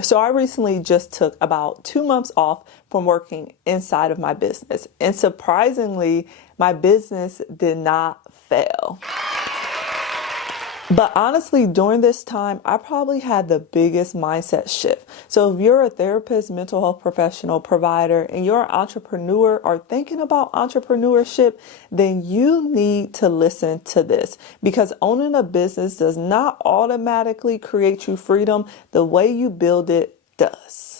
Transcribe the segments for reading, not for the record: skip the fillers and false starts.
So I recently just took about 2 months off from working inside of my business. And surprisingly, my business did not fail. But honestly, during this time, I probably had the biggest mindset shift. So if you're a therapist, mental health professional, provider, and you're an entrepreneur or thinking about entrepreneurship, then you need to listen to this, because owning a business does not automatically create you freedom. The way you build it does.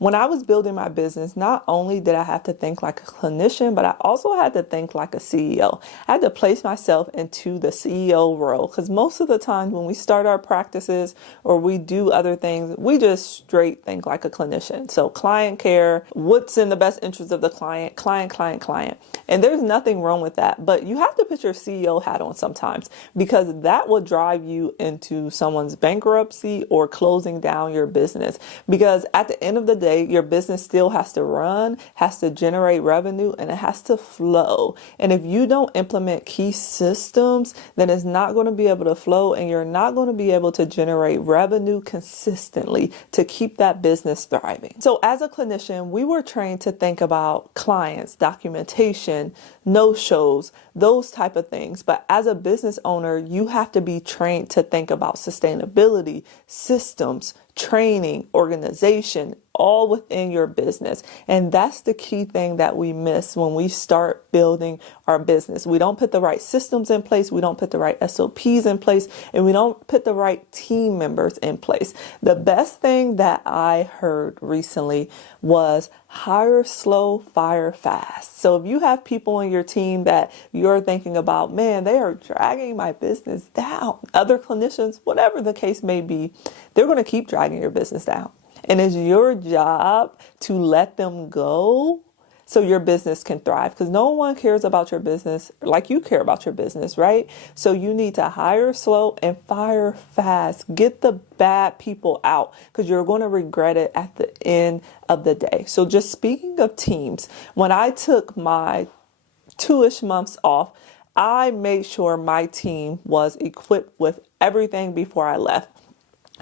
When I was building my business, not only did I have to think like a clinician, but I also had to think like a CEO. I had to place myself into the CEO role, because most of the time when we start our practices or we do other things, we just straight think like a clinician. So client care, what's in the best interest of the client, client. And there's nothing wrong with that, but you have to put your CEO hat on sometimes, because that will drive you into someone's bankruptcy or closing down your business. Because at the end of the day, your business still has to run, has to generate revenue, and it has to flow. And if you don't implement key systems, then it's not going to be able to flow, and you're not going to be able to generate revenue consistently to keep that business thriving. So as a clinician, we were trained to think about clients, documentation, no-shows, those type of things. But as a business owner, you have to be trained to think about sustainability, systems, training, organization, all within your business. And that's the key thing that we miss when we start building our business. We don't put the right systems in place, we don't put the right SOPs in place, and we don't put the right team members in place. The best thing that I heard recently was hire slow, fire fast. So if you have people in your team that you're thinking about, man, they are dragging my business down, other clinicians, whatever the case may be, they're going to keep dragging your business down. And it's your job to let them go so your business can thrive, because no one cares about your business like you care about your business, right? So you need to hire slow and fire fast. Get the bad people out, because you're going to regret it at the end of the day. So just speaking of teams, when I took my 2-ish months off, I made sure my team was equipped with everything before I left.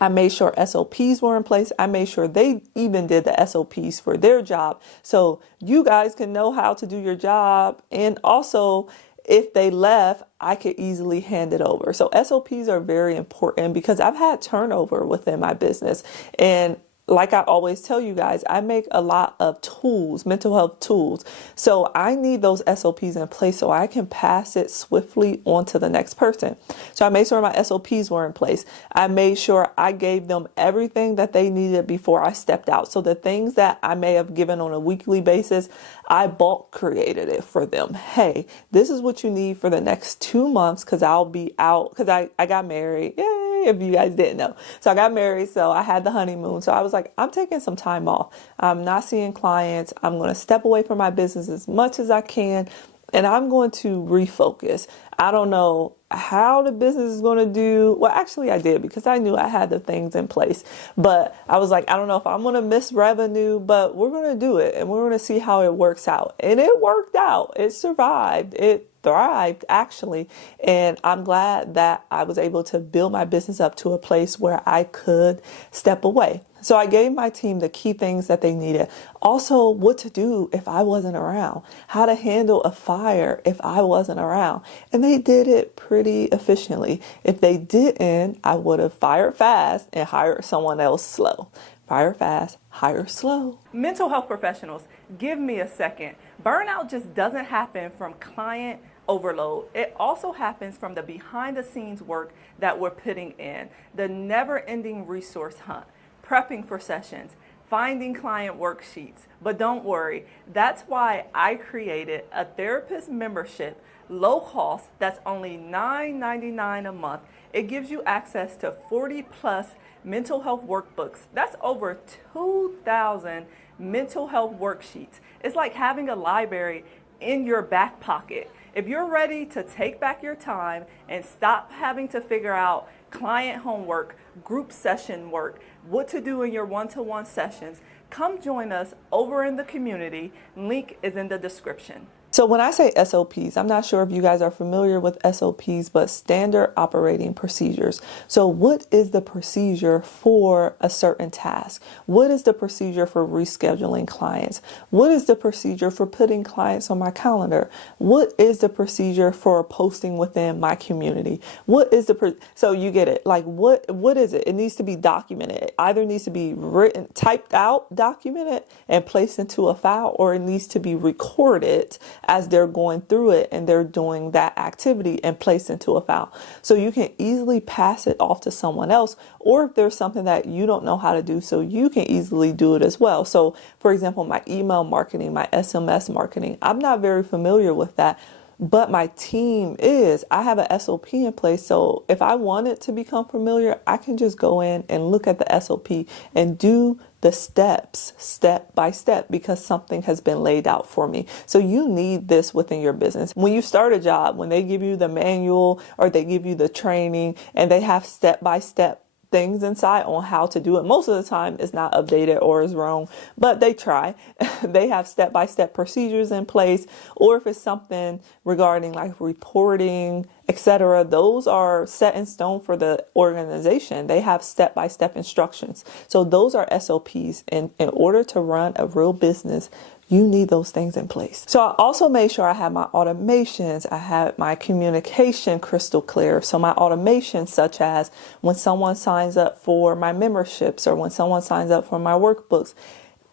I made sure SOPs were in place. I made sure they even did the SOPs for their job, so you guys can know how to do your job. And also, if they left, I could easily hand it over. So SOPs are very important, because I've had turnover within my business. And like I always tell you guys, I make a lot of tools, mental health tools. So I need those SOPs in place so I can pass it swiftly on to the next person. So I made sure my SOPs were in place. I made sure I gave them everything that they needed before I stepped out. So the things that I may have given on a weekly basis, I bulk created it for them. Hey, this is what you need for the next 2 months, because I'll be out, because I got married. Yay! If you guys didn't know. So I got married, so I had the honeymoon. So I was like, I'm taking some time off. I'm not seeing clients. I'm going to step away from my business as much as I can, and I'm going to refocus. I don't know how the business is going to do. Well, actually I did, because I knew I had the things in place, but I was like, I don't know if I'm going to miss revenue, but we're going to do it, and we're going to see how it works out. And it worked out. It survived. It thrived, actually. And I'm glad that I was able to build my business up to a place where I could step away. So I gave my team the key things that they needed. Also, what to do if I wasn't around, how to handle a fire if I wasn't around. And they did it pretty efficiently. If they didn't, I would have fired fast and hired someone else slow. Fire fast, hire slow. Mental health professionals, give me a second. Burnout just doesn't happen from client overload. It also happens from the behind the scenes work that we're putting in, the never ending resource hunt, prepping for sessions, finding client worksheets. But don't worry, that's why I created a therapist membership, low cost, that's only $9.99 a month. It gives you access to 40 plus mental health workbooks. That's over 2,000 mental health worksheets. It's like having a library in your back pocket. If you're ready to take back your time and stop having to figure out client homework, group session work, what to do in your one-to-one sessions, come join us over in the community. Link is in the description. So when I say SOPs, I'm not sure if you guys are familiar with SOPs, but standard operating procedures. So what is the procedure for a certain task? What is the procedure for rescheduling clients? What is the procedure for putting clients on my calendar? What is the procedure for posting within my community? What is so you get it. Like what is it? It needs to be documented. It either needs to be written, typed out, documented, and placed into a file, or it needs to be recorded as they're going through it and they're doing that activity and placed into a file. So you can easily pass it off to someone else, or if there's something that you don't know how to do, so you can easily do it as well. So for example, my email marketing, my SMS marketing, I'm not very familiar with that, but my team is. I have a SOP in place. So if I want it to become familiar, I can just go in and look at the SOP and do the steps step by step because something has been laid out for me. So you need this within your business. When you start a job, when they give you the manual or they give you the training and they have step by step things inside on how to do it. Most of the time it's not updated or is wrong, but they try. They have step-by-step procedures in place, or if it's something regarding like reporting, etc., those are set in stone for the organization. They have step-by-step instructions. So those are SOPs. And in order to run a real business, you need those things in place. So I also made sure I had my automations. I had my communication crystal clear. So my automations, such as when someone signs up for my memberships or when someone signs up for my workbooks,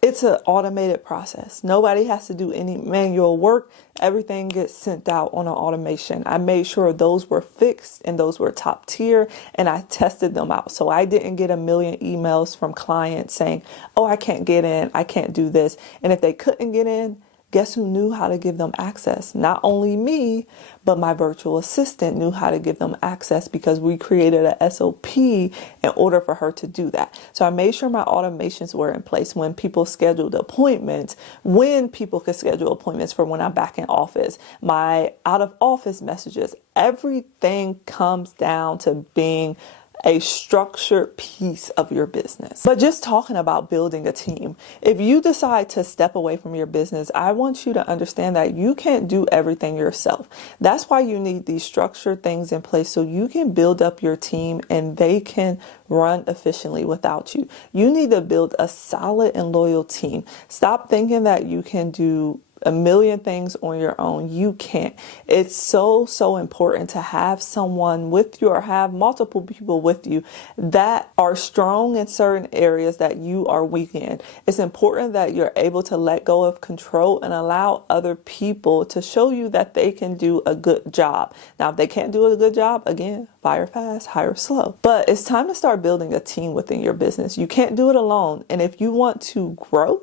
it's an automated process. Nobody has to do any manual work. Everything gets sent out on an automation. I made sure those were fixed and those were top tier, and I tested them out. So I didn't get a million emails from clients saying, oh, I can't get in, I can't do this. And if they couldn't get in, guess who knew how to give them access? Not only me, but my virtual assistant knew how to give them access because we created a SOP in order for her to do that. So I made sure my automations were in place when people scheduled appointments, when people could schedule appointments for when I'm back in office, my out of office messages, everything comes down to being a structured piece of your business. But just talking about building a team, if you decide to step away from your business, I want you to understand that you can't do everything yourself. That's why you need these structured things in place so you can build up your team and they can run efficiently without you. You need to build a solid and loyal team. Stop thinking that you can do a million things on your own. You can't. It's so important to have someone with you or have multiple people with you that are strong in certain areas that you are weak in. It's important that you're able to let go of control and allow other people to show you that they can do a good job. Now, if they can't do a good job, again, fire fast, hire slow. But it's time to start building a team within your business. You can't do it alone. And if you want to grow,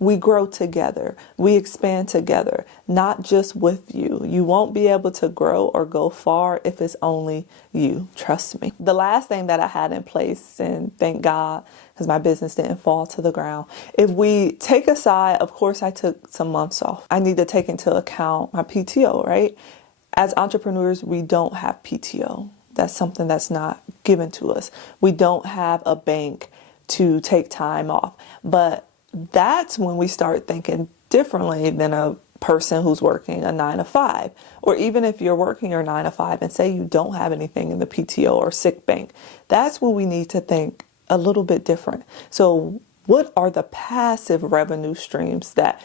we grow together. We expand together, not just with you. You won't be able to grow or go far if it's only you. Trust me. The last thing that I had in place, and thank God, because my business didn't fall to the ground. If we take aside, of course, I took some months off. I need to take into account my PTO, right? As entrepreneurs, we don't have PTO. That's something that's not given to us. We don't have a bank to take time off. But that's when we start thinking differently than a person who's working a 9 to 5, or even if you're working your 9 to 5 and say you don't have anything in the PTO or sick bank, that's when we need to think a little bit different. So what are the passive revenue streams that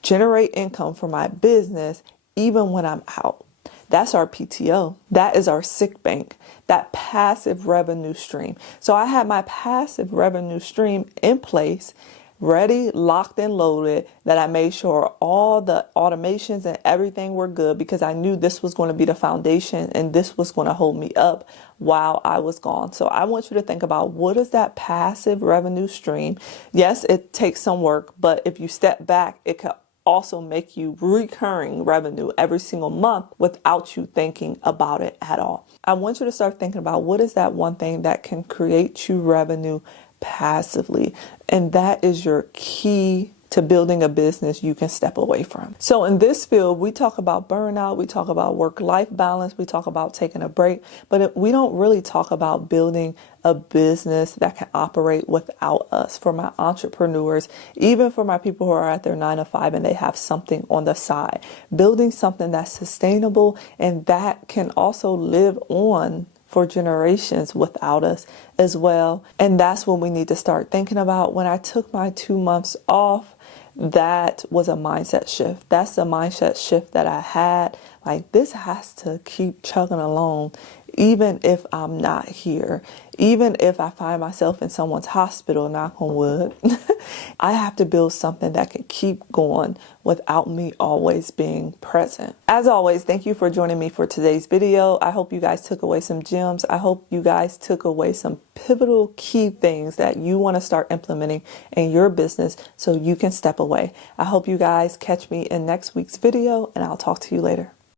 generate income for my business even when I'm out? That's our PTO. That is our sick bank, that passive revenue stream. So I had my passive revenue stream in place, ready, locked and loaded, that I made sure all the automations and everything were good because I knew this was going to be the foundation and this was going to hold me up while I was gone. So I want you to think about, what is that passive revenue stream? Yes, it takes some work, but if you step back, it can also make you recurring revenue every single month without you thinking about it at all. I want you to start thinking about, what is that one thing that can create you revenue passively? And that is your key to building a business you can step away from. So in this field, we talk about burnout, we talk about work-life balance, we talk about taking a break, but we don't really talk about building a business that can operate without us. For my entrepreneurs, even for my people who are at their 9 to 5 and they have something on the side, building something that's sustainable and that can also live on for generations without us as well. And that's what we need to start thinking about. When I took my 2 months off, that was a mindset shift. That's a mindset shift that I had. Like, this has to keep chugging along, even if I'm not here, even if I find myself in someone's hospital, knock on wood. I have to build something that can keep going without me always being present. As always, thank you for joining me for today's video. I hope you guys took away some gems. I hope you guys took away some pivotal key things that you want to start implementing in your business so you can step away. I hope you guys catch me in next week's video, and I'll talk to you later.